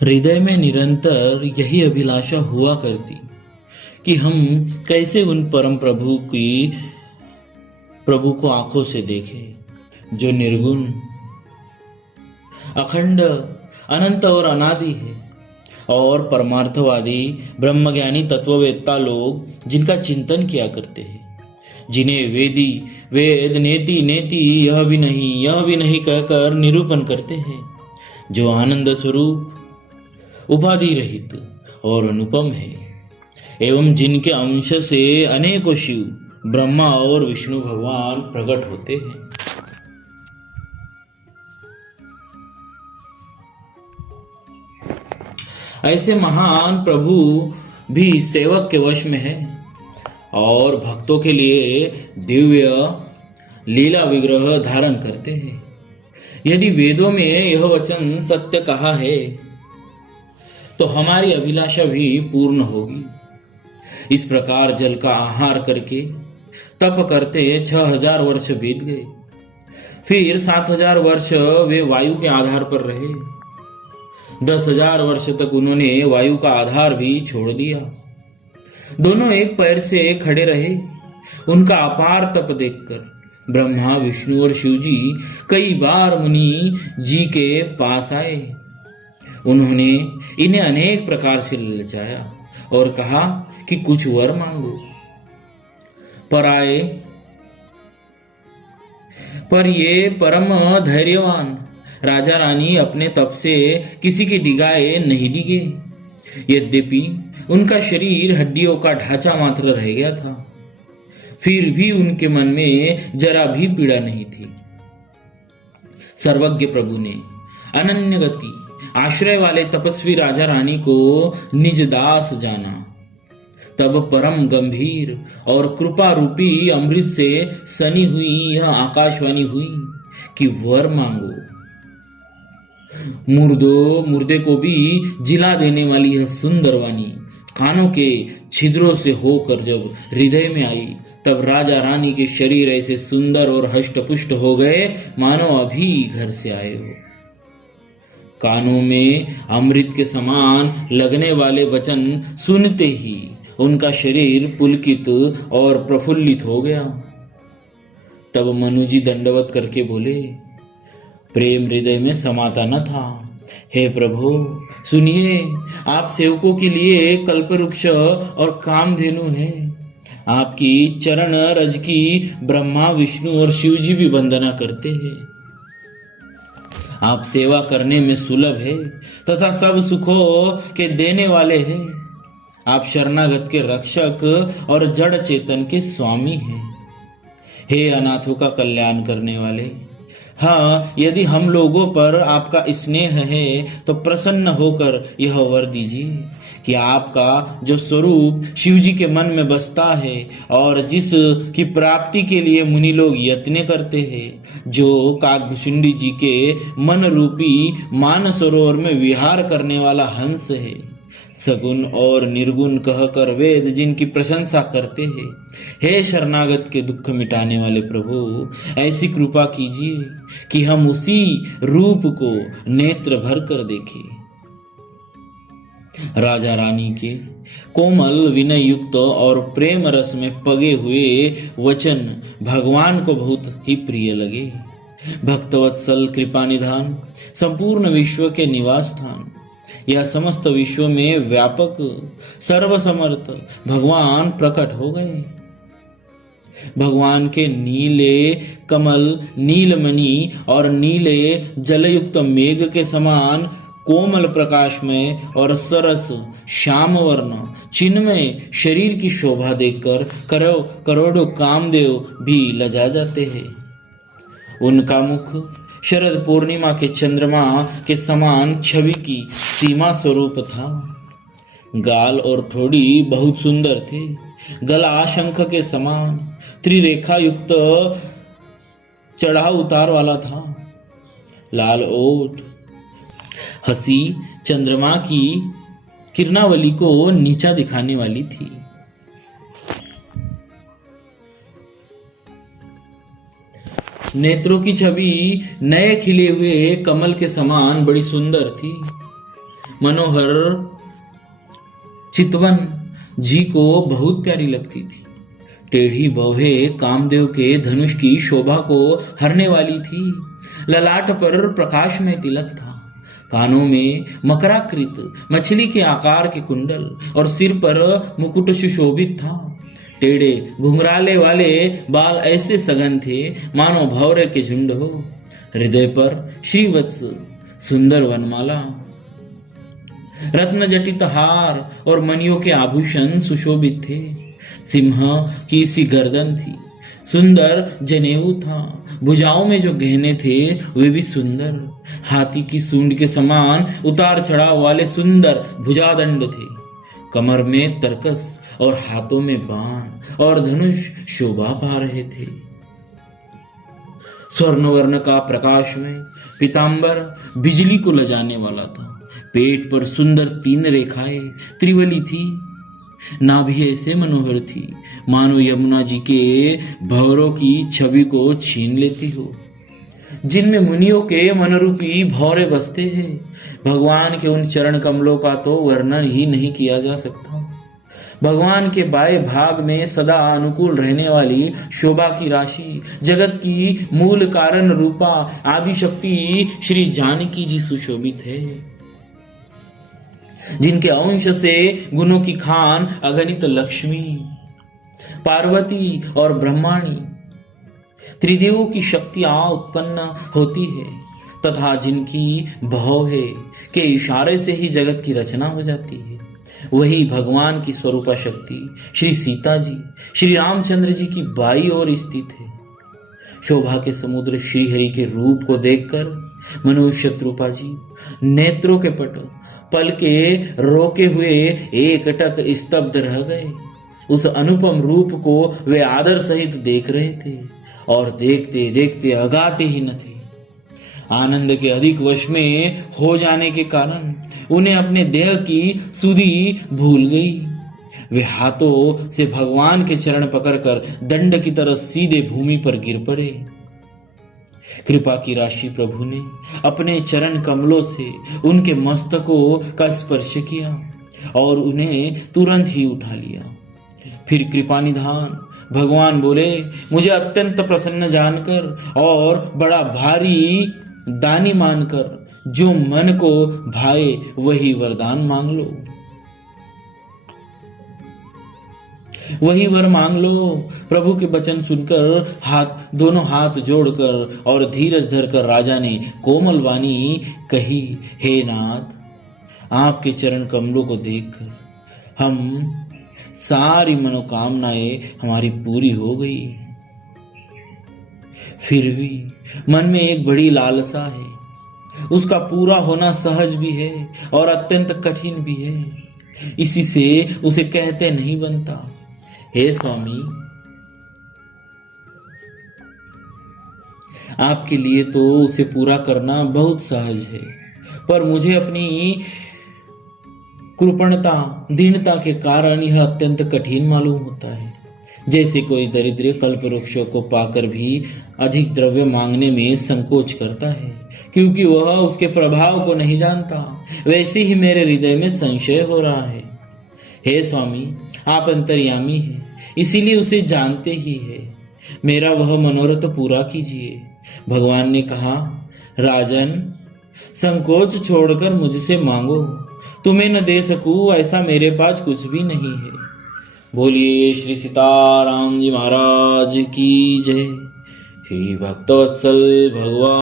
हृदय में निरंतर यही अभिलाषा हुआ करती कि हम कैसे उन परम प्रभु को आंखों से देखें जो निर्गुण, अखंड, अनंत और अनादि है, और परमार्थवादी ब्रह्मज्ञानी तत्ववेत्ता लोग जिनका चिंतन किया करते हैं, जिन्हें वेद नेति नेति यह भी नहीं कहकर निरूपण करते हैं, जो आनंद स्वरूप, उपाधि रहित और अनुपम है, एवं जिनके अंश से अनेकों शिव, ब्रह्मा और विष्णु भगवान प्रकट होते हैं। ऐसे महान प्रभु भी सेवक के वश में है और भक्तों के लिए दिव्य लीला विग्रह धारण करते हैं। यदि वेदों में यह वचन सत्य कहा है तो हमारी अभिलाषा भी पूर्ण होगी। इस प्रकार जल का आहार करके तप करते 6000 वर्ष बीत गए। फिर 7000 वर्ष वे वायु के आधार पर रहे। 10,000 वर्ष तक उन्होंने वायु का आधार भी छोड़ दिया। दोनों एक पैर से खड़े रहे। उनका अपार तप देखकर ब्रह्मा, विष्णु और शिव जी कई बार मुनि जी के पास आए। उन्होंने इन्हें अनेक प्रकार से ललचाया और कहा कि कुछ वर मांगो। पर ये परम धैर्यवान राजा रानी अपने तप से किसी की डिगाए नहीं डिगे। यद्यपि उनका शरीर हड्डियों का ढांचा मात्र रह गया था, फिर भी उनके मन में जरा भी पीड़ा नहीं थी। सर्वज्ञ प्रभु ने अनन्य गति आश्रय वाले तपस्वी राजा रानी को निज दास जाना। तब परम गंभीर और कृपा रूपी अमृत से सनी हुई यह आकाशवाणी हुई कि वर मांगो। मुर्दे को भी जिला देने वाली यह सुंदर वाणी कानों के छिद्रों से होकर जब हृदय में आई, तब राजा रानी के शरीर ऐसे सुंदर और हष्टपुष्ट हो गए मानो अभी घर से आए हो। कानों में अमृत के समान लगने वाले वचन सुनते ही उनका शरीर पुलकित और प्रफुल्लित हो गया। तब मनुजी दंडवत करके बोले, प्रेम हृदय में समाता न था। हे प्रभु सुनिए, आप सेवकों के लिए कल्पवृक्ष और कामधेनु है। आपकी चरण रज की ब्रह्मा, विष्णु और शिव जी भी वंदना करते हैं। आप सेवा करने में सुलभ है तथा सब सुखों के देने वाले हैं। आप शरणागत के रक्षक और जड़ चेतन के स्वामी हैं। हे अनाथों का कल्याण करने वाले, हाँ, यदि हम लोगों पर आपका स्नेह है तो प्रसन्न होकर यह वर दीजिए कि आपका जो स्वरूप शिव जी के मन में बसता है और जिस की प्राप्ति के लिए मुनि लोग यत्न करते हैं, जो काकभुसुंडी जी के मन रूपी मान सरोवर में विहार करने वाला हंस है, सगुण और निर्गुण कहकर वेद जिनकी प्रशंसा करते हैं, हे शरणागत के दुख मिटाने वाले प्रभु, ऐसी कृपा कीजिए कि हम उसी रूप को नेत्र भर कर देखें। राजा रानी के कोमल, विनय युक्त और प्रेम रस में पगे हुए वचन भगवान को बहुत ही प्रिय लगे। भक्तवत्सल, कृपा निधान, संपूर्ण विश्व के निवास स्थान, यह समस्त विश्व में व्यापक सर्वसमर्थ भगवान प्रकट हो गए। भगवान के नीले कमल, नीलमणि और नीले जलयुक्त मेघ के समान कोमल प्रकाश में और सरस श्याम वर्ण चिन्मय शरीर की शोभा देखकर करोड़ों कामदेव भी लजा जाते हैं। उनका मुख शरद पूर्णिमा के चंद्रमा के समान छवि की सीमा स्वरूप था। गाल और ठोड़ी बहुत सुंदर थे। गला शंख के समान त्रिरेखा युक्त चढ़ाव उतार वाला था। लाल ओठ, हंसी चंद्रमा की किरणावली को नीचा दिखाने वाली थी। नेत्रों की छवि नए खिले हुए कमल के समान बड़ी सुंदर थी। मनोहर चितवन जी को बहुत प्यारी लगती थी। टेढ़ी बौहे कामदेव के धनुष की शोभा को हरने वाली थी। ललाट पर प्रकाश में तिलक था, कानों में मकराकृत मछली के आकार के कुंडल और सिर पर मुकुट सुशोभित था। टेढ़े घुंघराले वाले बाल ऐसे सघन थे मानो भौरे के झुंड हो। हृदय पर श्रीवत्स सुंदर वनमाला, रत्न जटित हार और मणियों के आभूषण सुशोभित थे। सिंह की सी गर्दन थी, सुंदर जनेऊ था। भुजाओं में जो गहने थे वे भी सुंदर, हाथी की सूंड के समान उतार चढ़ाव वाले सुंदर भुजादंड थे। कमर में तरकस और हाथों में बाण और धनुष शोभा पा रहे थे। स्वर्णवर्ण का प्रकाश में पीतांबर बिजली को लजाने वाला था। पेट पर सुंदर 3 रेखाएं त्रिवली थी। नाभि ऐसे मनोहर थी मानो यमुना जी के भौरों की छवि को छीन लेती हो, जिनमें मुनियों के मनरूपी भौरे बसते हैं। भगवान के उन चरण कमलों का तो वर्णन ही नहीं किया जा सकता। भगवान के बाएं भाग में सदा अनुकूल रहने वाली शोभा की राशि, जगत की मूल कारण रूपा आदि शक्ति श्री जानकी जी सुशोभित है, जिनके अंश से गुणों की खान अगणित लक्ष्मी, पार्वती और ब्रह्माणी त्रिदेवों की शक्तियां उत्पन्न होती है, तथा जिनकी भौहे के इशारे से ही जगत की रचना हो जाती है। वही भगवान की स्वरूपा शक्ति श्री सीता जी श्री रामचंद्र जी की बाई ओर स्थित है। शोभा के समुद्र श्री हरि के रूप को देखकर मनुष्य शत्रुपा जी नेत्रों के पट पल के रोके हुए एकटक स्तब्ध रह गए। उस अनुपम रूप को वे आदर सहित देख रहे थे और देखते देखते अगाते ही न थे। आनंद के अधिक वश में हो जाने के कारण उन्हें अपने देह की सुधि भूल गई। वे हाथों से भगवान के चरण पकड़कर दंड की तरह सीधे भूमि पर गिर पड़े। कृपा की राशि प्रभु ने अपने चरण कमलों से उनके मस्तकों का स्पर्श किया और उन्हें तुरंत ही उठा लिया। फिर कृपा निधान भगवान बोले, मुझे अत्यंत प्रसन्न जानकर और बड़ा भारी दानी मानकर जो मन को भाए वही वरदान मांग लो, वही वर मांग लो। प्रभु के वचन सुनकर दोनों हाथ जोड़कर और धीरज धरकर राजा ने कोमल वाणी कही, हे नाथ, आपके चरण कमलों को देखकर हम सारी मनोकामनाएं हमारी पूरी हो गई। फिर भी मन में एक बड़ी लालसा है, उसका पूरा होना सहज भी है और अत्यंत कठिन भी है। इसी से उसे कहते नहीं बनता। हे स्वामी, आपके लिए तो उसे पूरा करना बहुत सहज है, पर मुझे अपनी कृपणता दीनता के कारण यह अत्यंत कठिन मालूम होता है। जैसे कोई दरिद्र कल्प वृक्षों को पाकर भी अधिक द्रव्य मांगने में संकोच करता है, क्योंकि वह उसके प्रभाव को नहीं जानता, वैसे ही मेरे हृदय में संशय हो रहा है। हे स्वामी, आप अंतर्यामी हैं, इसीलिए उसे जानते ही है। मेरा वह मनोरथ पूरा कीजिए। भगवान ने कहा, राजन, संकोच छोड़कर मुझसे मांगो, तुम्हें न दे सकूं ऐसा मेरे पास कुछ भी नहीं है। बोलिए श्री सीताराम जी महाराज की जय। श्री भक्तवत्सल भगवान